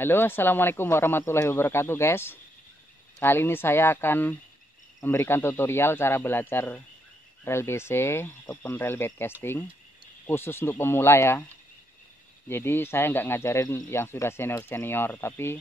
Halo, assalamualaikum warahmatullahi wabarakatuh, guys. Kali ini saya akan memberikan tutorial cara belajar rel BC ataupun rel bed casting khusus untuk pemula ya. Jadi saya nggak ngajarin yang sudah senior-senior, tapi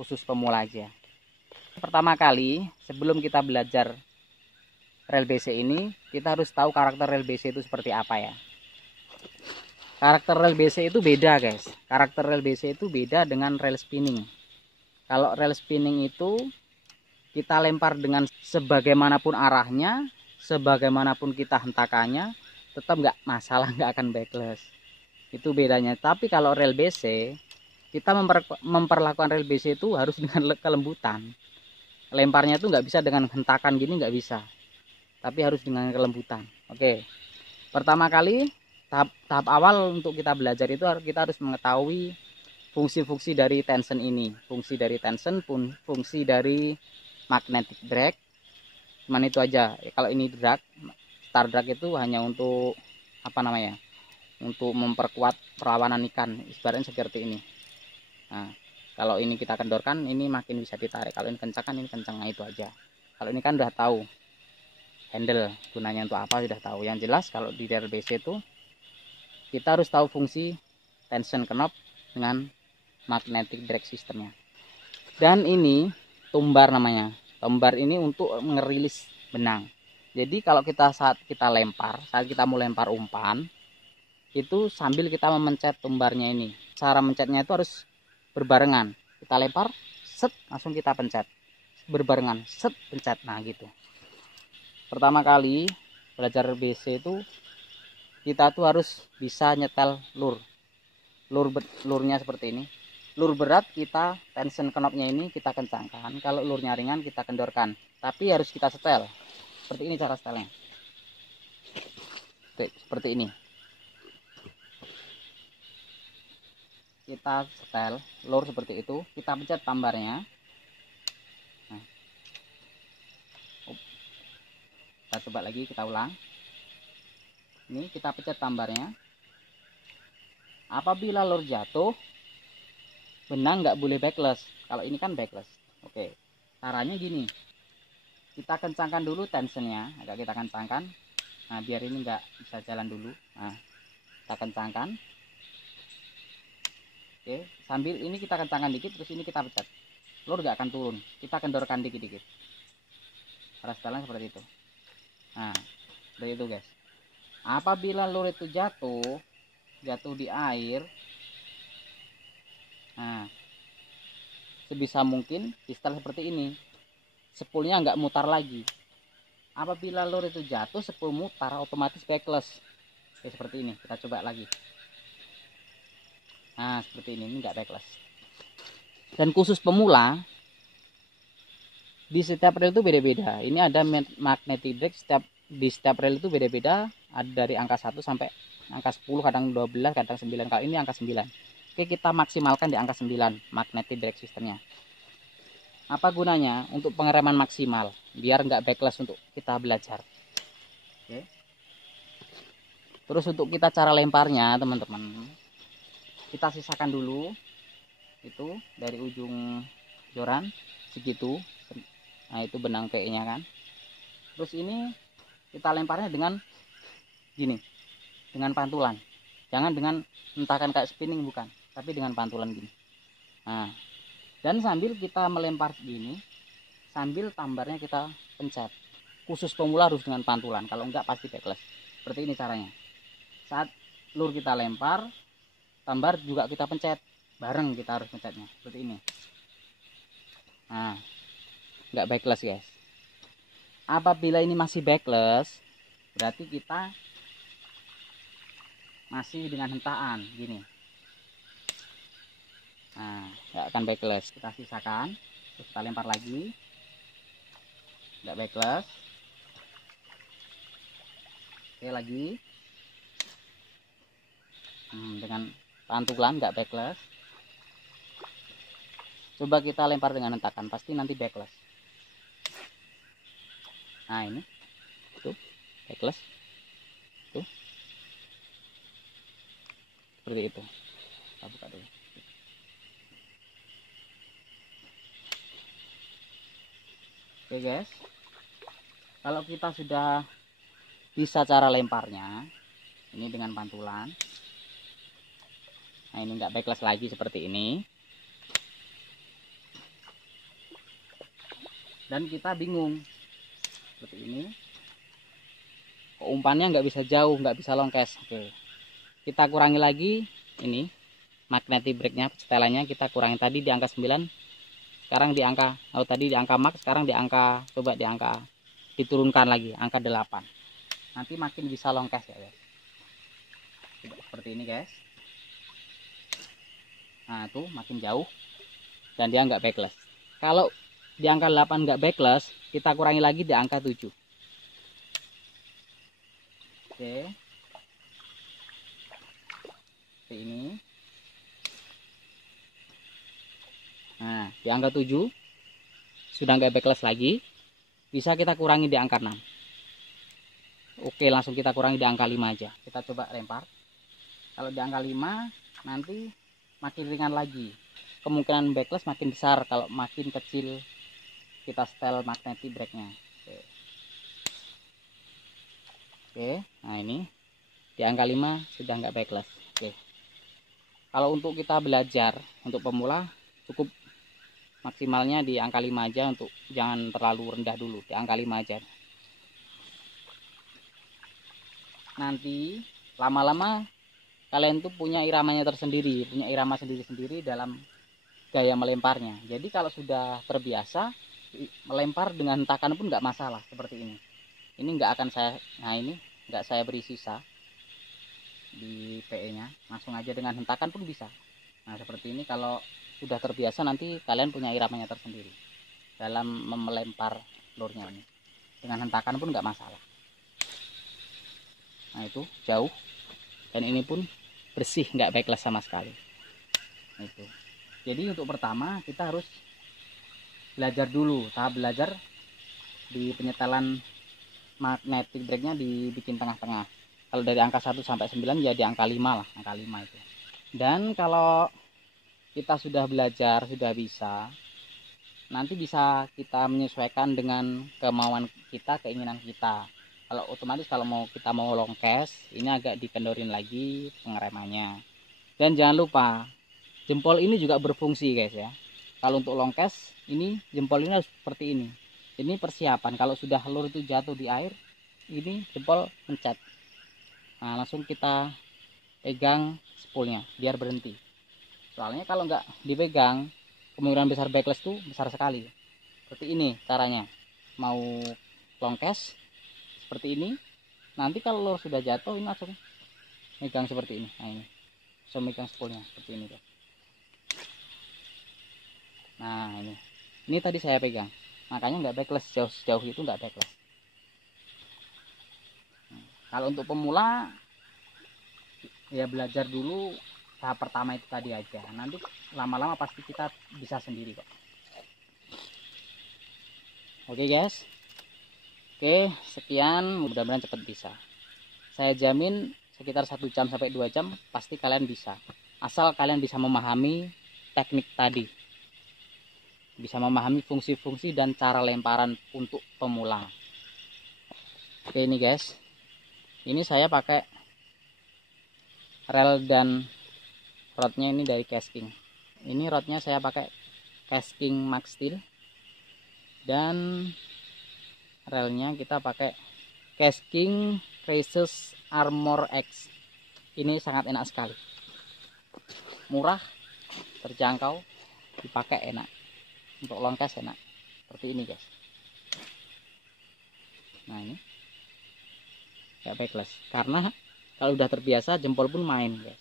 khusus pemula aja. Pertama kali, sebelum kita belajar rel BC ini, kita harus tahu karakter rel BC itu seperti apa ya. Karakter rel BC itu beda, guys. Karakter rel BC itu beda dengan rel spinning. Kalau rel spinning itu kita lempar dengan sebagaimanapun arahnya, sebagaimanapun kita hentakannya, tetap nggak masalah, nggak akan backlash. Itu bedanya. Tapi kalau rel BC, kita memperlakukan rel BC itu harus dengan kelembutan. Lemparnya itu nggak bisa dengan hentakan gini, nggak bisa. Tapi harus dengan kelembutan. Oke. Pertama kali, tahap awal untuk kita belajar itu kita harus mengetahui fungsi-fungsi dari tension ini. Fungsi dari tension pun fungsi dari magnetic drag. Cuman itu aja. Kalau ini drag, star drag itu hanya untuk apa namanya? Untuk memperkuat perawanan ikan, ibaratnya seperti ini. Nah, kalau ini kita kendorkan, ini makin bisa ditarik. Kalau ini kencangkan, ini kencang. Nah, itu aja. Kalau ini kan udah tahu handle gunanya untuk apa, sudah tahu. Yang jelas kalau di DRBC itu kita harus tahu fungsi tension knob dengan magnetic drag systemnya. Dan ini tumbar namanya. Tumbar ini untuk ngerilis benang. Jadi kalau saat kita mau lempar umpan, itu sambil kita memencet tumbarnya ini. Cara mencetnya itu harus berbarengan. Kita lempar, set, langsung kita pencet. Berbarengan, set, pencet. Nah gitu. Pertama kali belajar BC itu kita tuh harus bisa nyetel lurnya seperti ini. Lur berat kita tension knobnya ini kita kencangkan, kalau lurnya ringan kita kendorkan, tapi harus kita setel seperti ini. Cara setelnya seperti ini, kita setel lur seperti itu, kita pencet tambarnya. Nah, kita coba lagi, kita ulang. Ini kita pencet tambarnya. Apabila lur jatuh, benang nggak boleh backlash. Kalau ini kan backlash. Oke, caranya gini, kita kencangkan dulu tensionnya, agak kita kencangkan. Nah, biar ini nggak bisa jalan dulu. Nah, kita kencangkan. Oke, sambil ini kita kencangkan dikit, terus ini kita pecat. Lur nggak akan turun, kita kendorkan dikit-dikit. Cara setelahnya seperti itu. Nah, seperti itu guys. Apabila lur itu jatuh di air, nah, sebisa mungkin di setel seperti ini, spoolnya nggak mutar lagi. Apabila lur itu jatuh, spool mutar, otomatis backlash. Oke, seperti ini. Kita coba lagi. Nah, seperti ini nggak backlash. Dan khusus pemula, di setiap rel itu beda-beda. Ini ada magnetic drag, di setiap rel itu beda-beda. Ada dari angka 1 sampai angka 10, kadang 12, kadang 9. Kali ini angka 9. Oke, kita maksimalkan di angka 9 magnetic drag sistemnya. Apa gunanya? Untuk pengereman maksimal, biar nggak backlash untuk kita belajar. Oke. Terus untuk kita cara lemparnya, teman-teman, kita sisakan dulu itu dari ujung joran segitu. Nah, itu benang PE nya kan. Terus ini kita lemparnya dengan gini, dengan pantulan. Jangan dengan hentakan kayak spinning, bukan, tapi dengan pantulan gini. Nah, dan sambil kita melempar gini, sambil tambarnya kita pencet. Khusus pemula harus dengan pantulan, kalau enggak pasti backlash. Seperti ini caranya. Saat lur kita lempar, tambar juga kita pencet, bareng kita harus pencetnya seperti ini. Nah, enggak backlash guys. Apabila ini masih backlash, berarti kita masih dengan hentakan gini. Nah, nggak akan backlash. Kita sisakan, terus kita lempar lagi, nggak backlash. Oke, lagi dengan pantulan, nggak backlash. Coba kita lempar dengan hentakan, pasti nanti backlash. Nah, ini tuh backlash tuh seperti itu. Kita buka dulu. Oke guys, kalau kita sudah bisa cara lemparnya, ini dengan pantulan. Nah, ini nggak backlash lagi seperti ini. Dan kita bingung seperti ini. Kok umpannya nggak bisa jauh, nggak bisa longkes. Oke, kita kurangi lagi ini magnetic brake-nya, setelannya kita kurangi tadi di angka 9. Sekarang di angka, tadi di angka max, sekarang di angka, coba di angka, diturunkan lagi, angka 8. Nanti makin bisa longkes ya guys. Seperti ini guys. Nah tuh makin jauh dan dia nggak backlash. Kalau di angka 8 nggak backlash, kita kurangi lagi di angka 7. Oke, seperti ini. Nah di angka 7 sudah nggak backlash lagi, bisa kita kurangi di angka 6. Oke, langsung kita kurangi di angka 5 aja. Kita coba lempar. Kalau di angka 5 nanti makin ringan lagi. Kemungkinan backlash makin besar kalau makin kecil kita setel magnetic brake-nya. Oke, nah ini di angka 5 sudah nggak backlash. Oke. Kalau untuk kita belajar untuk pemula cukup maksimalnya di angka 5 aja, untuk jangan terlalu rendah dulu, di angka 5 aja. Nanti lama-lama kalian tuh punya iramanya tersendiri, punya irama sendiri-sendiri dalam gaya melemparnya. Jadi kalau sudah terbiasa melempar dengan hentakan pun nggak masalah seperti ini. Ini nggak akan saya, nah ini nggak saya beri sisa di PE-nya, langsung aja dengan hentakan pun bisa. Nah seperti ini kalau sudah terbiasa nanti kalian punya iramanya tersendiri dalam melempar lurnya ini. Dengan hentakan pun nggak masalah. Nah itu jauh, dan ini pun bersih, nggak backlash sama sekali. Itu. Jadi untuk pertama kita harus belajar dulu, tahap belajar di penyetelan magnetic brake-nya dibikin tengah-tengah. Kalau dari angka 1 sampai 9 ya di angka 5 lah, angka 5 itu. Dan kalau kita sudah belajar, sudah bisa, nanti bisa kita menyesuaikan dengan kemauan kita, keinginan kita. Kalau otomatis kalau kita mau longkes, ini agak dikendorin lagi pengeremannya. Dan jangan lupa jempol ini juga berfungsi guys ya. Kalau untuk longkes ini jempol ini harus seperti ini. Ini persiapan kalau sudah lur itu jatuh di air, ini jempol mencet. Nah langsung kita pegang spoolnya biar berhenti. Soalnya kalau nggak dipegang, kemungkinan besar backlash tuh besar sekali. Seperti ini caranya. Mau longkes seperti ini, nanti kalau lur sudah jatuh ini langsung megang seperti ini. Nah ini langsung megang spoolnya seperti ini guys. Nah ini tadi saya pegang, makanya nggak backlash, jauh itu nggak backlash. Nah, kalau untuk pemula ya belajar dulu tahap pertama itu tadi aja, nanti lama-lama pasti kita bisa sendiri kok. Oke guys, oke sekian, mudah-mudahan cepat bisa. Saya jamin sekitar 1 jam sampai 2 jam pasti kalian bisa, asal kalian bisa memahami teknik tadi, bisa memahami fungsi-fungsi dan cara lemparan untuk pemula. Oke ini guys, ini saya pakai rel dan rodnya ini dari Casking. Ini rodnya saya pakai Casking Max Steel, dan relnya kita pakai Casking Racers Armor X. Ini sangat enak sekali, murah, terjangkau, dipakai enak, untuk longkes enak seperti ini guys. Nah ini nggak backlash karena kalau udah terbiasa jempol pun main guys.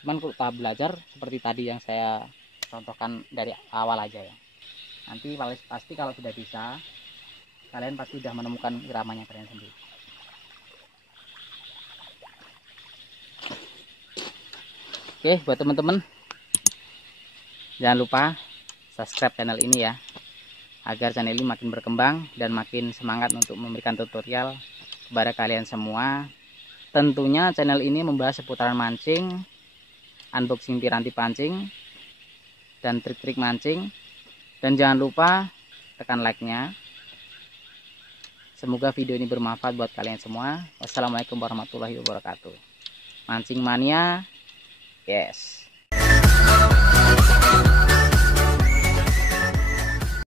Cuman kalau tahap belajar seperti tadi yang saya contohkan dari awal aja ya. Nanti pasti kalau sudah bisa, kalian pasti sudah menemukan iramanya kalian sendiri. Oke buat teman-teman, jangan lupa subscribe channel ini ya, agar channel ini makin berkembang dan makin semangat untuk memberikan tutorial kepada kalian semua. Tentunya channel ini membahas seputaran mancing, unboxing piranti pancing, dan trik-trik mancing. Dan jangan lupa tekan like-nya, Semoga video ini bermanfaat buat kalian semua. Wassalamualaikum warahmatullahi wabarakatuh. Mancing mania, yes.